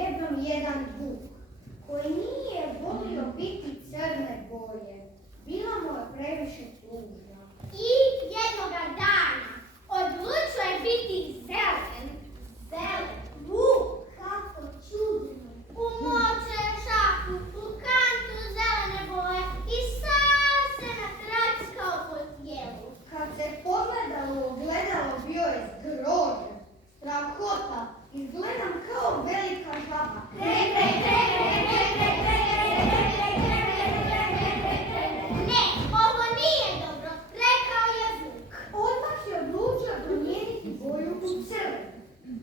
jednom jedan vuk koji nije volio biti crne boje. Bila mu je previše tužna. I jednoga dana odlučio je biti zelen. Zelen vuk. Kako čudno. Umoče šapu u kantu zelene boje i sam se natračkao po tijelu. Kad se pogledalo u ogledalo, bio je zgrožen. Strahota, izgledam kao velika žaba. Ne, ovo nije dobro, rekao je vuk. Odmah je odlučio promijeniti boju u crvenu.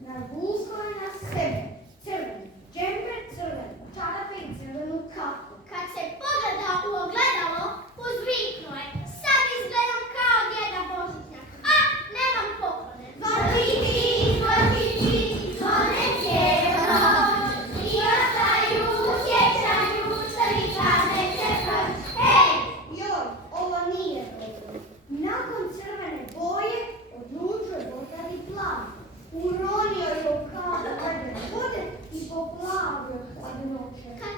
Navukao je na sebe crveni džemper, crvenu čarape i crvenu kapu. Kad se pogledao u ogledalo, uzviknuo je. Sad izgledam kao djeda Božićnjak, a nemam poklone. Vrtići, zvone cijelo, i ostaju u sjećanju, što mi kažete kroz. Hej! Joj, ovo nije dobro. Nakon crvene boje odlučio je postati plav. Uronio je u kapu ledene vode i poplavio hladnoće. Kad